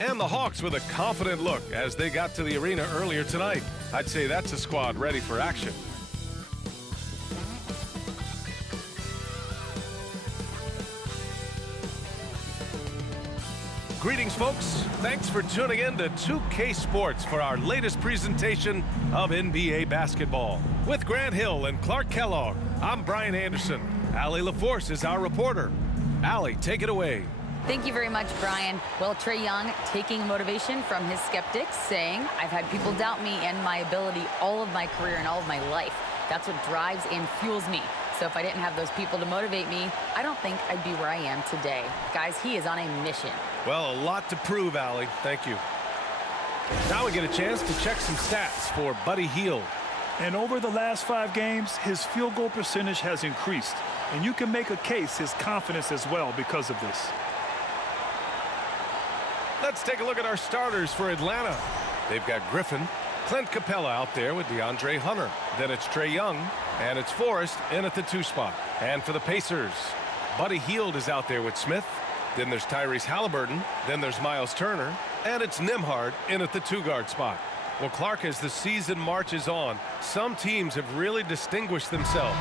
And the Hawks with a confident look as they got to the arena earlier tonight. I'd say that's a squad ready for action. Greetings, folks. Thanks for tuning in to 2K Sports for our latest presentation of NBA basketball. With Grant Hill and Clark Kellogg, I'm Brian Anderson. Allie LaForce is our reporter. Allie, take it away. Thank you very much, Brian. Well, Trae Young taking motivation from his skeptics, saying, I've had people doubt me and my ability all of my career and all of my life. That's what drives and fuels me. So if I didn't have those people to motivate me, I don't think I'd be where I am today. Guys, he is on a mission. Well, a lot to prove, Allie. Thank you. Now we get a chance to check some stats for Buddy Hield. And over the last 5 games, his field goal percentage has increased. And you can make a case his confidence as well because of this. Let's take a look at our starters for Atlanta. They've got Griffin, Clint Capella out there with DeAndre Hunter. Then it's Trae Young, and it's Forrest in at the 2 spot. And for the Pacers, Buddy Hield is out there with Smith. Then there's Tyrese Halliburton. Then there's Miles Turner. And it's Nembhard in at the 2-guard spot. Well, Clark, as the season marches on, some teams have really distinguished themselves.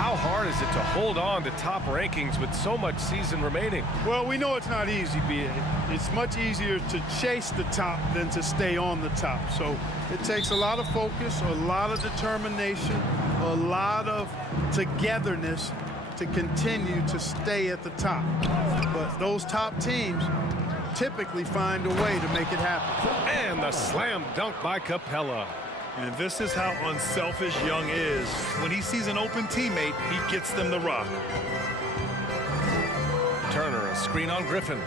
How hard is it to hold on to top rankings with so much season remaining? Well, we know it's not easy, B.A. It's much easier to chase the top than to stay on the top. So it takes a lot of focus, a lot of determination, a lot of togetherness to continue to stay at the top. But those top teams typically find a way to make it happen. And the slam dunk by Capella. And this is how unselfish Young is. When he sees an open teammate, he gets them the rock. Turner, a screen on Griffin.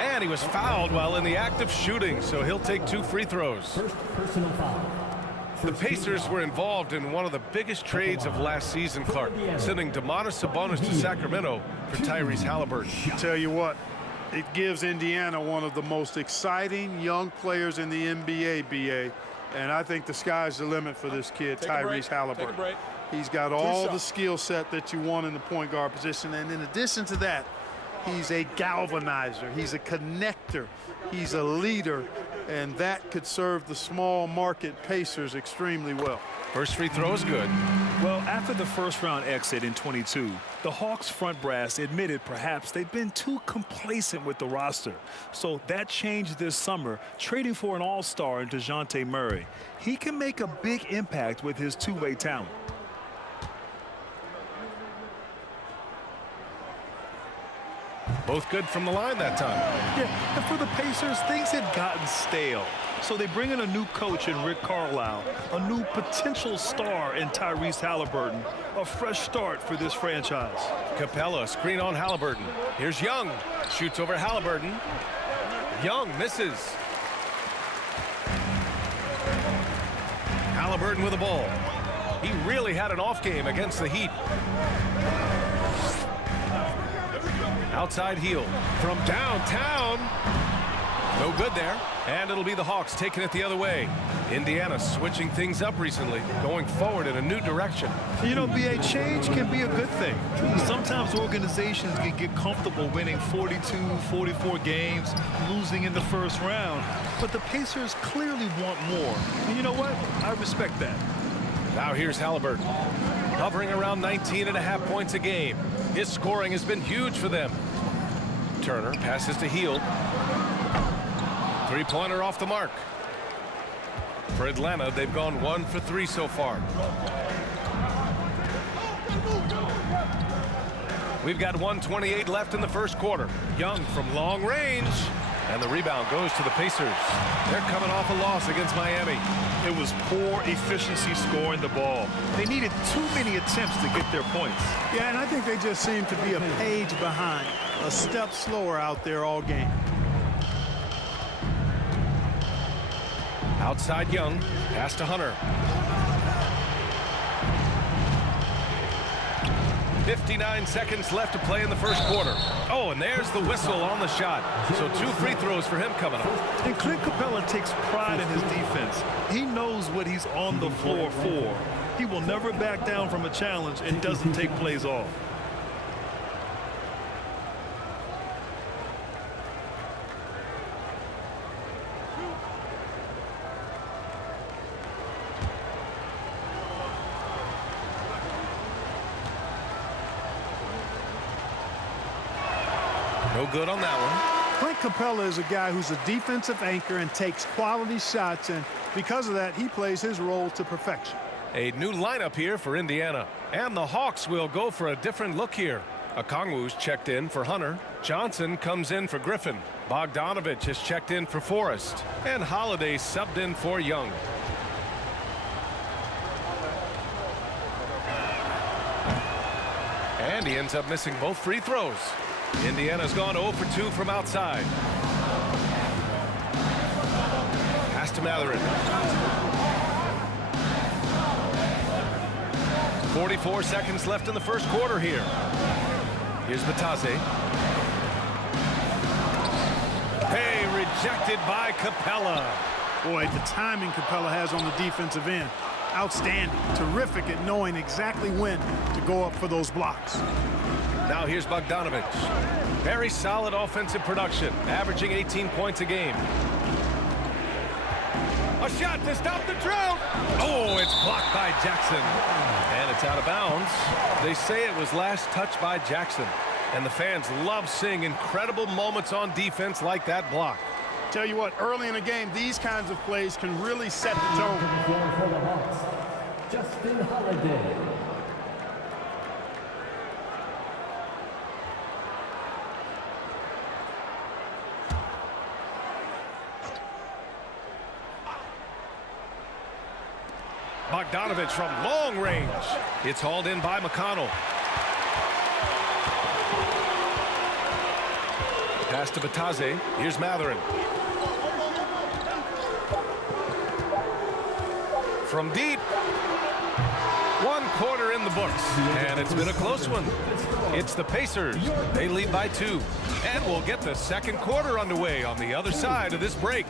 And he was fouled while in the act of shooting, so he'll take 2 free throws. First personal foul. The Pacers were involved in one of the biggest trades of last season, Clark, sending Domantas Sabonis to Sacramento for Tyrese Halliburton. Tell you what, it gives Indiana one of the most exciting young players in the NBA, B.A. And I think the sky's the limit for this kid, Tyrese Halliburton. He's got all the skill set that you want in the point guard position. And in addition to that, he's a galvanizer. He's a connector. He's a leader. And that could serve the small market Pacers extremely well. First free throw is good. Well, after the first-round exit in 22, the Hawks front brass admitted perhaps they've been too complacent with the roster. So that changed this summer, trading for an all-star in DeJounte Murray. He can make a big impact with his two-way talent. Both good from the line that time. Yeah, and for the Pacers, things had gotten stale. So they bring in a new coach in Rick Carlisle, a new potential star in Tyrese Halliburton, a fresh start for this franchise. Capella, screen on Halliburton. Here's Young, shoots over Halliburton. Young misses. Halliburton with the ball. He really had an off game against the Heat. Outside Hield from downtown. No good there. And it'll be the Hawks taking it the other way. Indiana switching things up recently, going forward in a new direction. You know, B.A., change can be a good thing. Sometimes organizations can get comfortable winning 42, 44 games, losing in the first round. But the Pacers clearly want more. And you know what? I respect that. Now here's Halliburton, hovering around 19.5 points a game. His scoring has been huge for them. Turner passes to Hield. Three-pointer off the mark. For Atlanta, they've gone 1 for 3 so far. We've got 1:28 left in the first quarter. Young from long range. And the rebound goes to the Pacers. They're coming off a loss against Miami. It was poor efficiency scoring the ball. They needed too many attempts to get their points. Yeah, and I think they just seem to be a page behind, a step slower out there all game. Outside Young, pass to Hunter. 59 seconds left to play in the first quarter. Oh, and there's the whistle on the shot. So 2 free throws for him coming up. And Clint Capella takes pride in his defense. He knows what he's on the floor for. He will never back down from a challenge and doesn't take plays off. No good on that one. Clint Capella is a guy who's a defensive anchor and takes quality shots, and because of that, he plays his role to perfection. A new lineup here for Indiana. And the Hawks will go for a different look here. Okongwu's checked in for Hunter. Johnson comes in for Griffin. Bogdanovich has checked in for Forrest. And Holiday subbed in for Young. And he ends up missing both free throws. Indiana's gone 0 for 2 from outside. Pass to Mathurin. 44 seconds left in the first quarter here. Here's Batase. Hey, rejected by Capella. Boy, the timing Capella has on the defensive end, outstanding. Terrific at knowing exactly when to go up for those blocks. Now here's Bogdanovich. Very solid offensive production, averaging 18 points a game. A shot to stop the drought. Oh, it's blocked by Jackson. And it's out of bounds. They say it was last touched by Jackson. And the fans love seeing incredible moments on defense like that block. Tell you what, early in the game, these kinds of plays can really set the tone. For the Hawks, Justin Holiday. Bogdanovich from long range. It's hauled in by McConnell. Pass to Batase. Here's Mathurin. From deep. 1 quarter in the books. And it's been a close one. It's the Pacers. They lead by 2. And we'll get the second quarter underway on the other side of this break.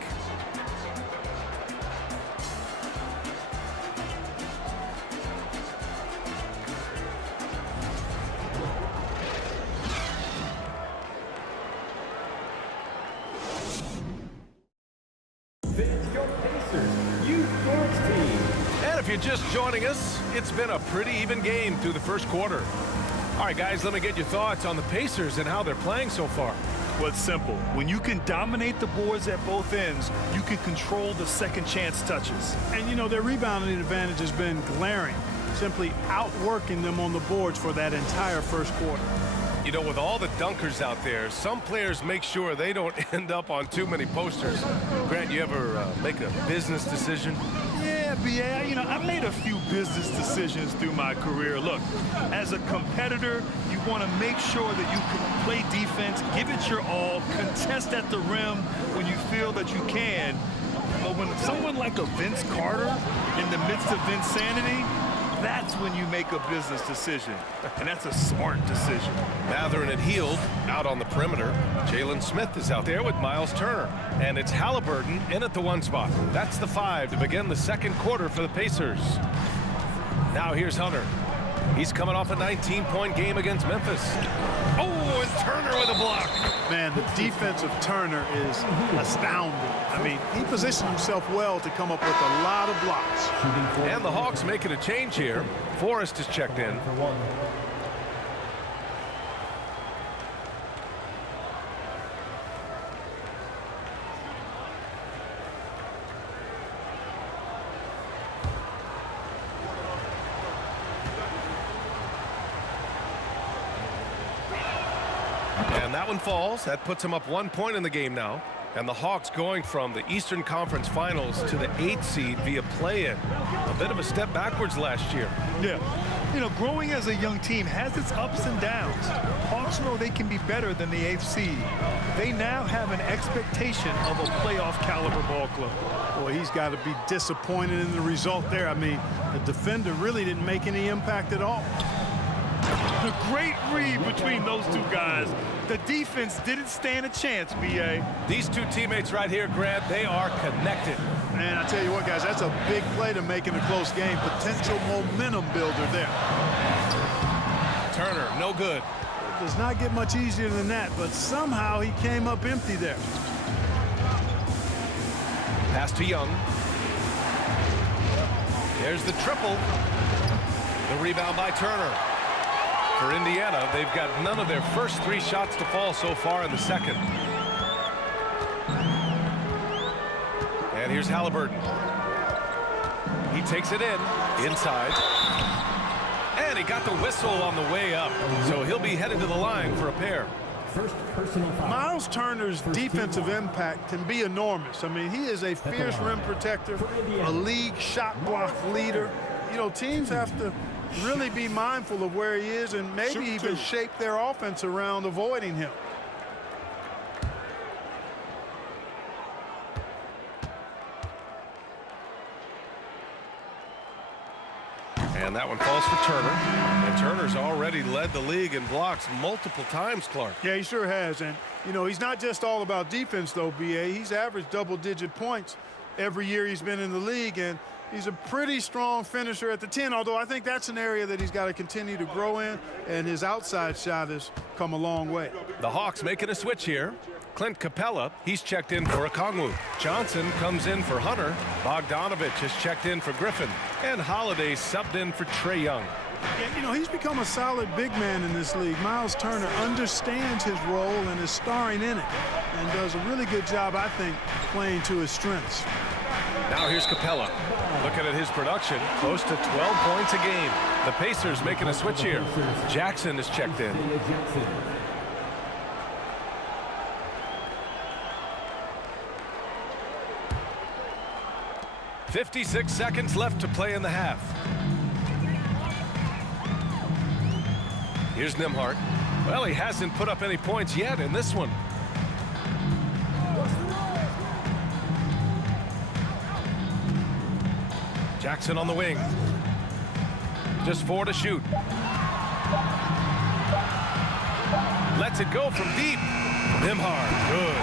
And if you're just joining us, it's been a pretty even game through the first quarter. All right, guys, let me get your thoughts on the Pacers and how they're playing so far. Well, it's simple. When you can dominate the boards at both ends, you can control the second chance touches. And, you know, their rebounding advantage has been glaring, simply outworking them on the boards for that entire first quarter. You know, with all the dunkers out there, some players make sure they don't end up on too many posters. Grant, you ever make a business decision? Yeah, B.A., you know, I've made a few business decisions through my career. Look, as a competitor, you want to make sure that you can play defense, give it your all, contest at the rim when you feel that you can. But when someone like a Vince Carter in the midst of insanity, that's when you make a business decision, and that's a smart decision. Mathurin had healed out on the perimeter. Jalen Smith is out there with Miles Turner. And it's Halliburton in at the 1 spot. That's the 5 to begin the second quarter for the Pacers. Now here's Hunter. He's coming off a 19-point game against Memphis. Oh, and Turner with a block. Man, the defense of Turner is astounding. I mean, he positioned himself well to come up with a lot of blocks. And the Hawks making a change here. Forrest is checked in. And that one falls. That puts him up 1 point in the game now. And the Hawks going from the Eastern Conference Finals to the 8th seed via play-in. A bit of a step backwards last year. Yeah. You know, growing as a young team has its ups and downs. Hawks know they can be better than the 8th seed. They now have an expectation of a playoff caliber ball club. Boy, he's got to be disappointed in the result there. I mean, the defender really didn't make any impact at all. The great read between those two guys. The defense didn't stand a chance, B.A. These two teammates right here, Grant, they are connected. Man, I tell you what, guys, that's a big play to make in a close game. Potential momentum builder there. Turner, no good. It does not get much easier than that, but somehow he came up empty there. Pass to Young. There's the triple. The rebound by Turner. For Indiana, they've got none of their first 3 shots to fall so far in the second. And here's Halliburton. He takes it inside. And he got the whistle on the way up. So he'll be headed to the line for a pair. First personal foul. Miles Turner's defensive impact can be enormous. I mean, he is a fierce rim protector, a league shot block leader. You know, teams have to really be mindful of where he is and maybe even shape their offense around avoiding him. And that one falls for Turner. And Turner's already led the league in blocks multiple times, Clark. Yeah, he sure has. And, you know, he's not just all about defense, though, B.A. He's averaged double-digit points every year he's been in the league. And he's a pretty strong finisher at the 10, although I think that's an area that he's got to continue to grow in. And his outside shot has come a long way. The Hawks making a switch here. Clint Capella, he's checked in for Okongwu. Johnson comes in for Hunter. Bogdanovich has checked in for Griffin. And Holiday subbed in for Trae Young. Yeah, you know, he's become a solid big man in this league. Miles Turner understands his role and is starring in it and does a really good job, I think, playing to his strengths. Now here's Capella. Looking at his production, close to 12 points a game. The Pacers making a switch here. Jackson is checked in. 56 seconds left to play in the half. Here's Nembhard. Well, he hasn't put up any points yet in this one. Jackson on the wing. Just 4 to shoot. Lets it go from deep. Nembhard, good.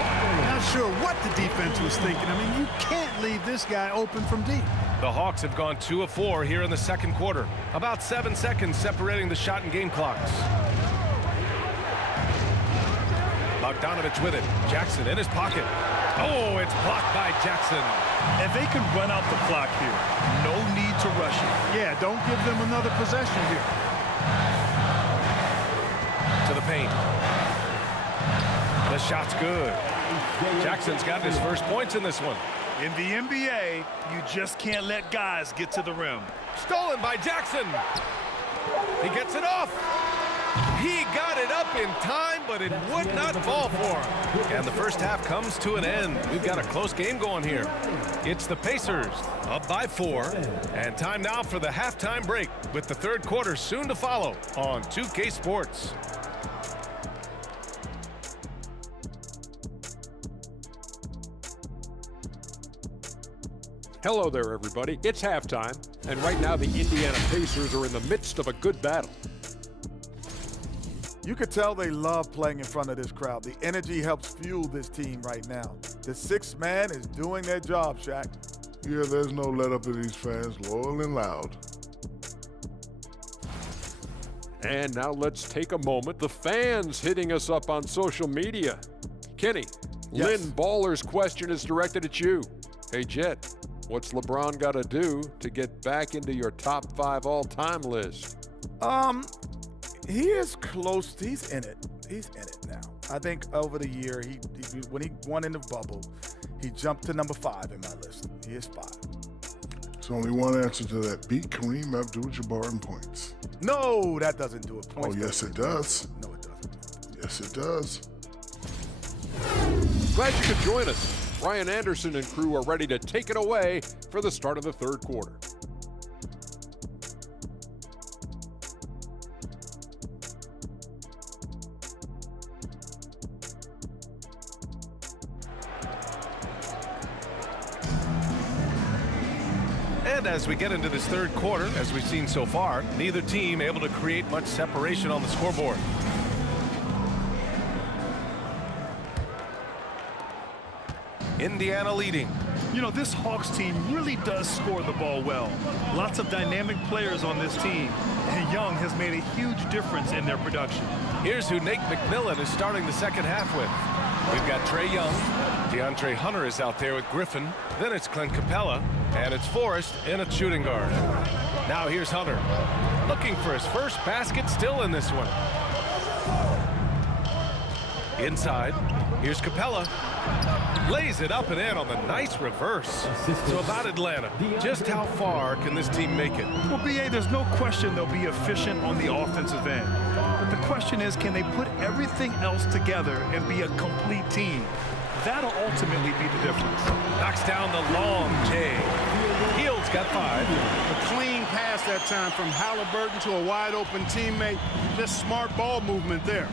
Not sure what the defense was thinking. I mean, you can't leave this guy open from deep. The Hawks have gone 2 of 4 here in the second quarter. About 7 seconds separating the shot and game clocks. Bogdanovich with it. Jackson in his pocket. Oh, it's blocked by Jackson. And they can run out the clock here. No need to rush it. Yeah, don't give them another possession here. To the paint. The shot's good. Jackson's got his first points in this one. In the NBA, you just can't let guys get to the rim. Stolen by Jackson. He gets it off. He got it up in time, but it would not fall for him. And the first half comes to an end. We've got a close game going here. It's the Pacers up by 4. And time now for the halftime break with the third quarter soon to follow on 2K Sports. Hello there, everybody. It's halftime, and right now the Indiana Pacers are in the midst of a good battle. You could tell they love playing in front of this crowd. The energy helps fuel this team right now. The sixth man is doing their job, Shaq. Yeah, there's no let up in these fans, loyal and loud. And now let's take a moment. The fans hitting us up on social media. Kenny, Yes. Lynn Baller's question is directed at you. Hey, Jet, what's LeBron got to do to get back into your top 5 all-time list? He is close. He's in it. He's in it now. I think over the year, when he won in the bubble, he jumped to number 5 in my list. He is 5. There's only one answer to that. Beat Kareem Abdul-Jabbar in points. No, that doesn't do it. Oh, Points yes, it does. No, it doesn't. Yes, it does. Glad you could join us. Ryan Anderson and crew are ready to take it away for the start of the third quarter. And as we get into this third quarter, as we've seen so far, neither team able to create much separation on the scoreboard. Indiana leading. You know, this Hawks team really does score the ball well. Lots of dynamic players on this team, and Young has made a huge difference in their production. Here's who Nate McMillan is starting the second half with. We've got Trae Young. DeAndre Hunter is out there with Griffin. Then it's Clint Capella. And it's Forrest in at shooting guard. Now here's Hunter. looking for his first basket, still in this one. Inside, here's Capella. Lays it up and in on the nice reverse. So about Atlanta, just how far can this team make it? Well, B.A., there's no question they'll be efficient on the offensive end. But the question is, can they put everything else together and be a complete team? That'll ultimately be the difference. Knocks down the long J. Hield's got 5. A clean pass that time from Halliburton to a wide-open teammate. Just smart ball movement there.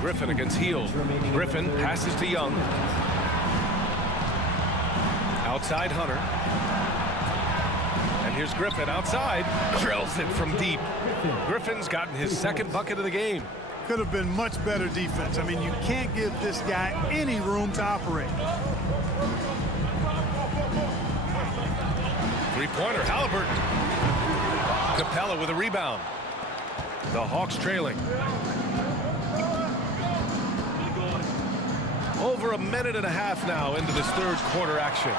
Griffin against Hield. Griffin passes to Young. Outside Hunter. And here's Griffin outside. Drills it from deep. Griffin's gotten his second bucket of the game. Could have been much better defense. I mean, you can't give this guy any room to operate. Three-pointer, Halliburton. Capella with a rebound. The Hawks trailing. Over a minute and a half now into this third quarter action.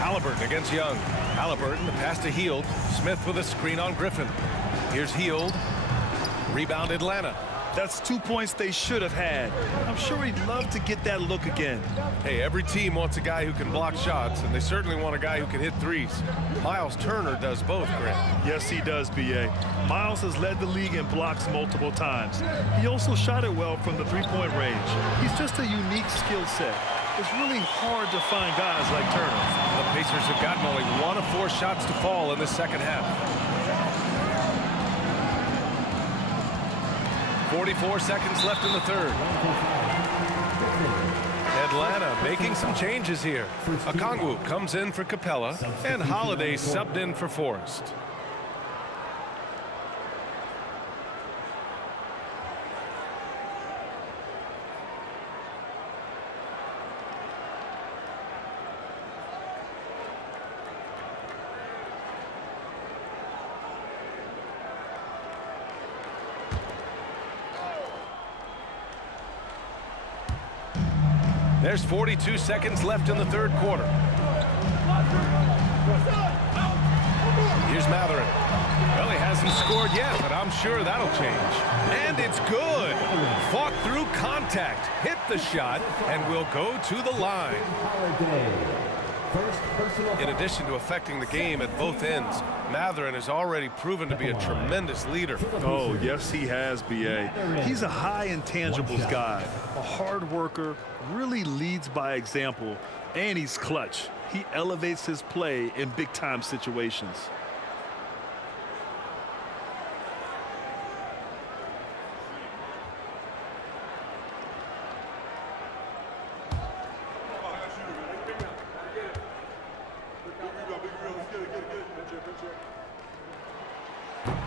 Halliburton against Young. Halliburton, the pass to Hield. Smith with a screen on Griffin. Here's Hield. Rebound Atlanta. That's 2 points they should have had. I'm sure he'd love to get that look again. Hey, every team wants a guy who can block shots, and they certainly want a guy who can hit threes. Miles Turner does both, Grant. Yes, he does, B.A. Miles has led the league in blocks multiple times. He also shot it well from the three-point range. He's just a unique skill set. It's really hard to find guys like Turner. The Pacers have gotten only 1 of 4 shots to fall in the second half. 44 seconds left in the third. Atlanta making some changes here. Okongwu comes in for Capella, and Holiday subbed in for Forrest. There's 42 seconds left in the third quarter. Here's Mathurin. Well, he hasn't scored yet, but I'm sure that'll change. And it's good. Fought through contact, hit the shot, and will go to the line. In addition to affecting the game at both ends, Mathurin has already proven to be a tremendous leader. Oh, yes, he has, B.A. He's a high intangibles guy, a hard worker, really leads by example, and he's clutch. He elevates his play in big-time situations.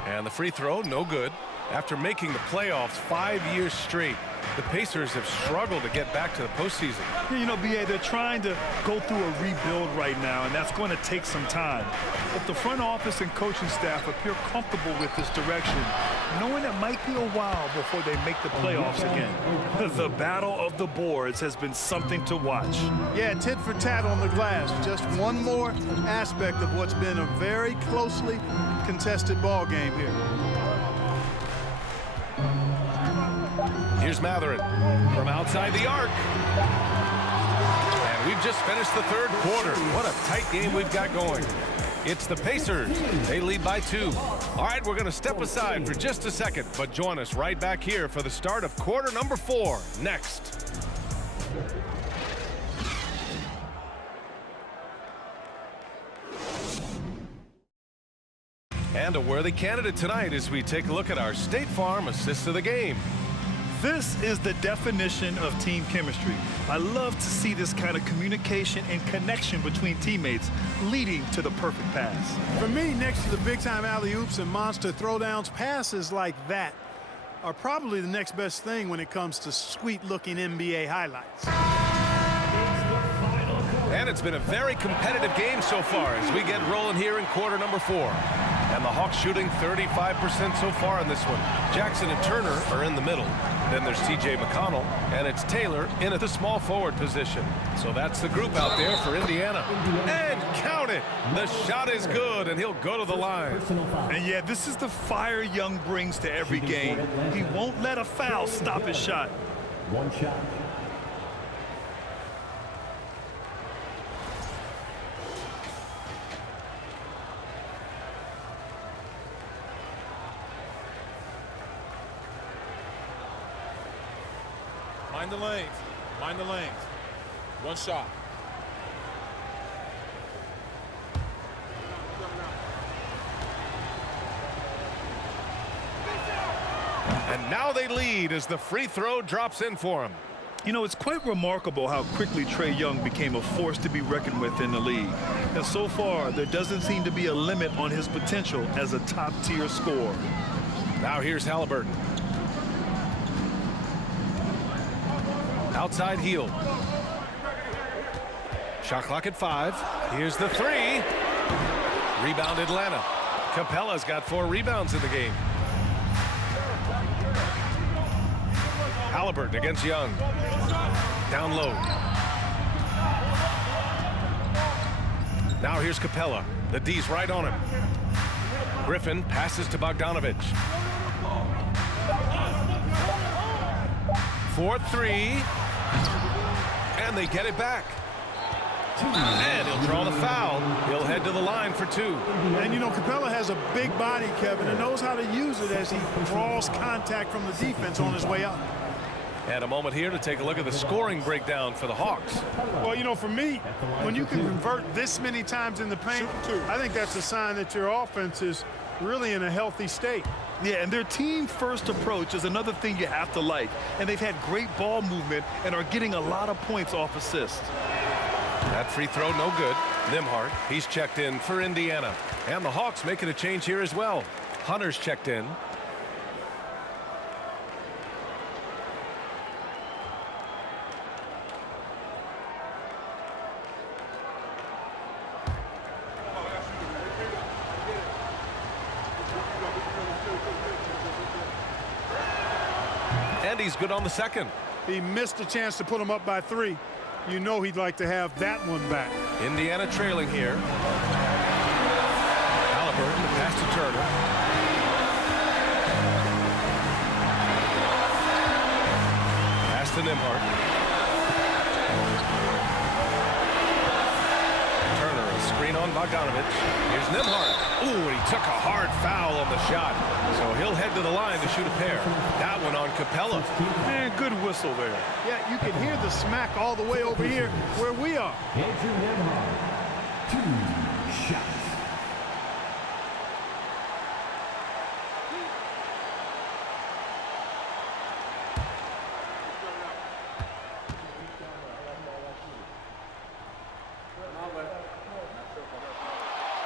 And the free throw, no good. After making the playoffs 5 years straight, the Pacers have struggled to get back to the postseason. You know, B.A., they're trying to go through a rebuild right now, and that's going to take some time. But the front office and coaching staff appear comfortable with this direction, knowing it might be a while before they make the playoffs again. The battle of the boards has been something to watch. Yeah, tit for tat on the glass. Just one more aspect of what's been a very closely contested ball game here. Here's Mathurin from outside the arc. And we've just finished the third quarter. What a tight game we've got going. It's the Pacers. They lead by 2. All right, we're going to step aside for just a second, but join us right back here for the start of quarter number 4 next. And a worthy candidate tonight as we take a look at our State Farm assist of the game. This is the definition of team chemistry. I love to see this kind of communication and connection between teammates leading to the perfect pass. For me, next to the big-time alley-oops and monster throwdowns, passes like that are probably the next best thing when it comes to sweet-looking NBA highlights. And it's been a very competitive game so far as we get rolling here in quarter number 4. And the Hawks shooting 35% so far in this one. Jackson and Turner are in the middle. Then there's T.J. McConnell, and it's Taylor in at the small forward position. So that's the group out there for Indiana. And count it! The shot is good, and he'll go to the line. And yeah, this is the fire Young brings to every game. He won't let a foul stop his shot. One shot. Mind the lanes. Mind the lanes. One shot. And now they lead as the free throw drops in for him. You know, it's quite remarkable how quickly Trae Young became a force to be reckoned with in the league. And so far, there doesn't seem to be a limit on his potential as a top-tier scorer. Now here's Halliburton. Outside heel. Shot clock at 5. Here's the 3. Rebound Atlanta. Capella's got 4 rebounds in the game. Halliburton against Young. Down low. Now here's Capella. The D's right on him. Griffin passes to Bogdanovic. 4-3. And they get it back. And he'll draw the foul. He'll head to the line for 2. And, you know, Capella has a big body, Kevin, and knows how to use it as he draws contact from the defense on his way up. And a moment here to take a look at the scoring breakdown for the Hawks. Well, you know, for me, when you can convert this many times in the paint, I think that's a sign that your offense is really in a healthy state. Yeah, and their team-first approach is another thing you have to like. And they've had great ball movement and are getting a lot of points off assists. That free throw, no good. Nembhard, he's checked in for Indiana. And the Hawks making a change here as well. Hunter's checked in. And he's good on the second. He missed a chance to put him up by 3. You know he'd like to have that one back. Indiana trailing here. Halliburton, the pass to Turner. Pass to Nembhard. Turner, a screen on Bogdanovic. Here's Nembhard. Ooh, and he took a hard foul on the shot. So he'll head to the line to shoot a pair. That one on Capella. Man, good whistle there. Yeah, you can hear the smack all the way over here where we are. Andrew Nembhard. 2 shots.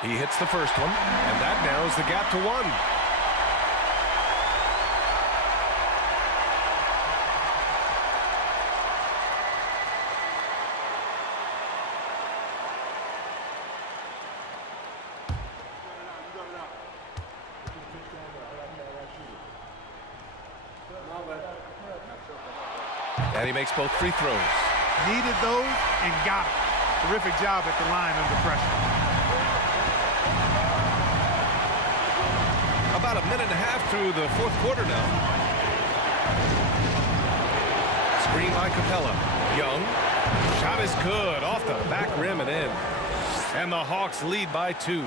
He hits the first one, and that narrows the gap to 1. And he makes both free throws. Needed those and got it. Terrific job at the line under pressure. About a minute and a half through the 4th quarter now. Screen by Capella. Young. Shot is good. Off the back rim and in. And the Hawks lead by 2.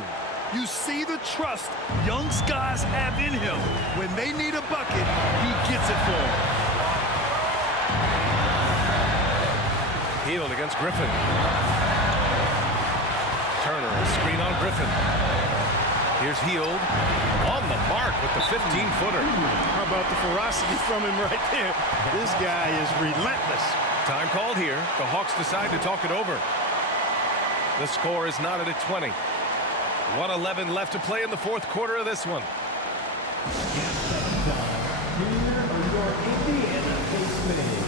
You see the trust Young's guys have in him. When they need a bucket, he gets it for them. Healed against Griffin. Turner, a screen on Griffin. Here's Heald on the mark with the 15-footer. How about the ferocity from him right there? This guy is relentless. Time called here. The Hawks decide to talk it over. The score is knotted at 20. 1:11 left to play in the 4th quarter of this one. Here are your Indiana basemen.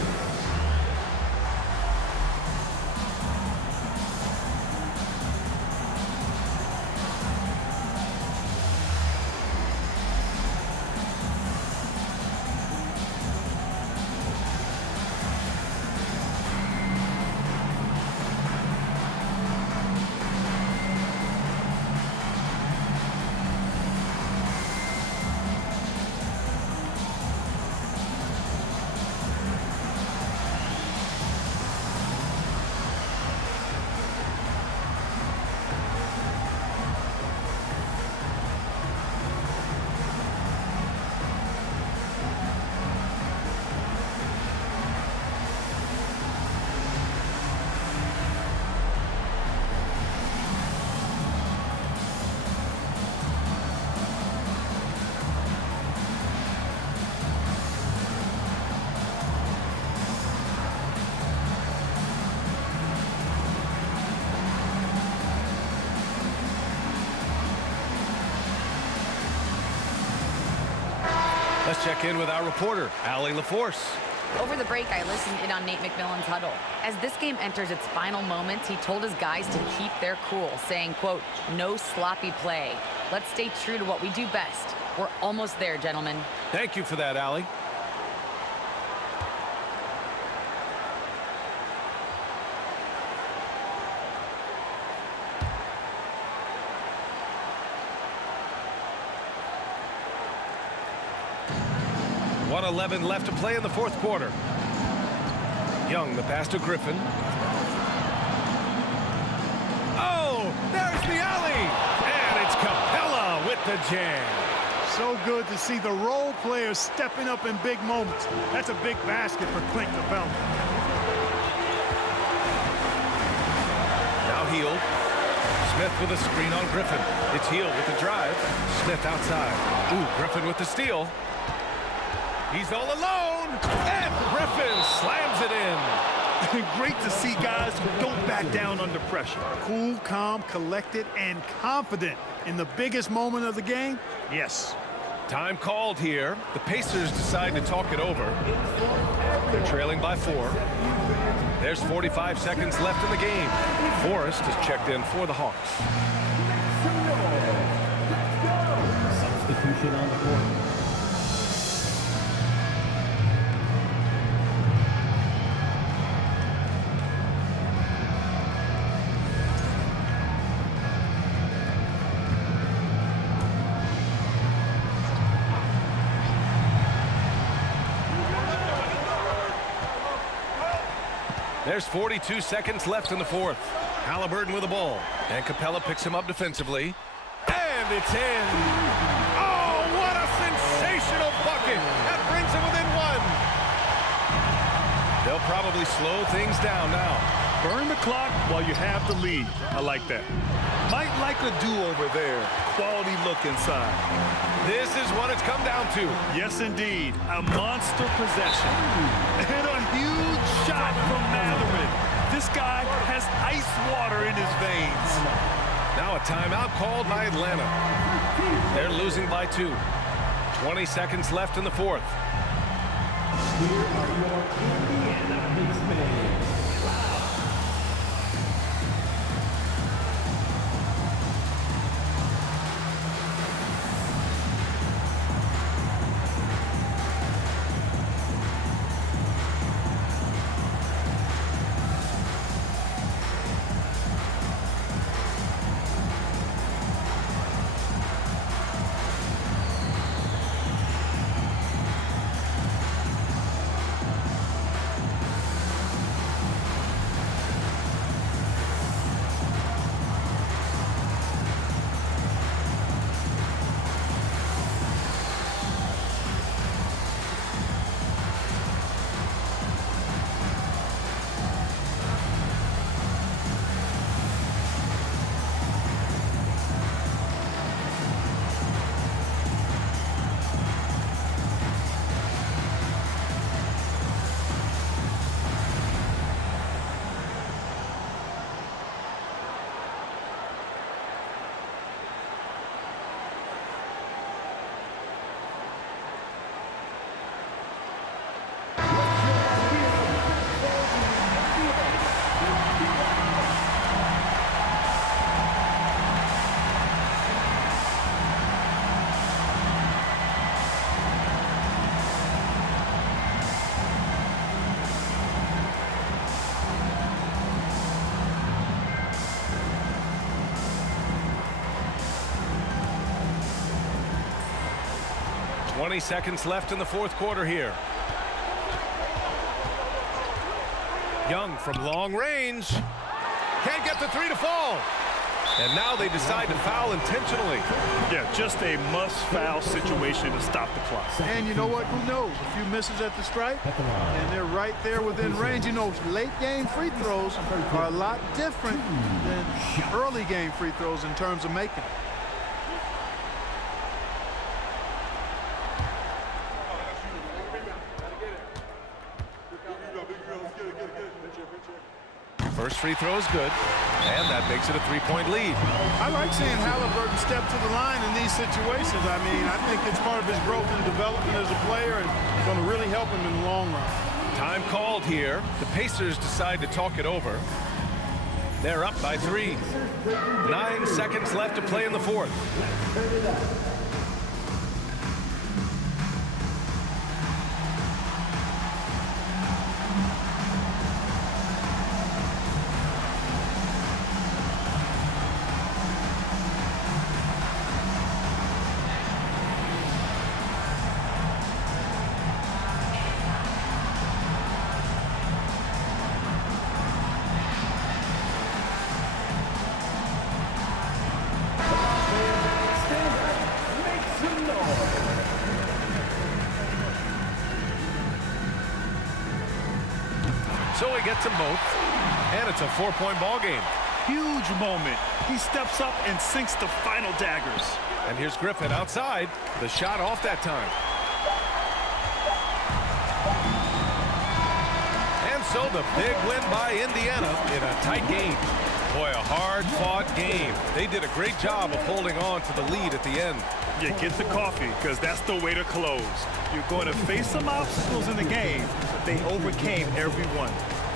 Let's check in with our reporter, Allie LaForce. Over the break, I listened in on Nate McMillan's huddle. As this game enters its final moments, he told his guys to keep their cool, saying, quote, no sloppy play. Let's stay true to what we do best. We're almost there, gentlemen. Thank you for that, Allie. .111 left to play in the fourth quarter. Young, the pass to Griffin. Oh, there's the alley. And it's Capella with the jam. So good to see the role players stepping up in big moments. That's a big basket for Clint Capella. Now Hield. Smith with a screen on Griffin. It's Hield with the drive. Smith outside. Ooh, Griffin with the steal. He's all alone, and Griffin slams it in. Great to see guys who don't back down under pressure. Cool, calm, collected, and confident in the biggest moment of the game. Yes. Time called here. The Pacers decide to talk it over. They're trailing by 4. There's 45 seconds left in the game. Forrest is checked in for the Hawks. Substitution on the court. There's 42 seconds left in the fourth. Halliburton with the ball. And Capella picks him up defensively. And it's in. Oh, what a sensational bucket. That brings him within 1. They'll probably slow things down now. Burn the clock while you have the lead. I like that. Might like a do-over there. Quality look inside. This is what it's come down to. Yes, indeed. A monster possession. And a huge shot from Mathurin. This guy has ice water in his veins. Now a timeout called by Atlanta. They're losing by 2. 20 seconds left in the fourth. Here are your Indiana Pacers. Twenty seconds left in the fourth quarter here. Young from long range. Can't get the 3 to fall. And now they decide to foul intentionally. Yeah, just a must-foul situation to stop the clock. And you know what? Who knows? A few misses at the stripe, and they're right there within range. You know, late-game free throws are a lot different than early-game free throws in terms of making. First free throw is good. And that makes it a 3-point lead. I like seeing Halliburton step to the line in these situations. I mean, I think it's part of his growth and development as a player and going to really help him in the long run. Time called here. The Pacers decide to talk it over. They're up by 3. 9 seconds left to play in the fourth. So he gets them both, and it's a 4-point ball game. Huge moment. He steps up and sinks the final daggers. And here's Griffin outside. The shot off that time. And so the big win by Indiana in a tight game. Boy, a hard-fought game. They did a great job of holding on to the lead at the end. Yeah, get the coffee, because that's the way to close. You're going to face some obstacles in the game, but they overcame every one.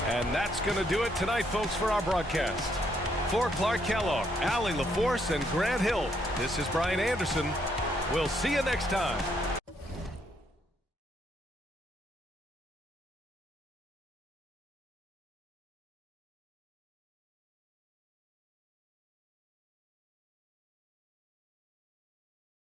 And that's going to do it tonight, folks, for our broadcast. For Clark Kellogg, Allie LaForce, and Grant Hill, this is Brian Anderson. We'll see you next time.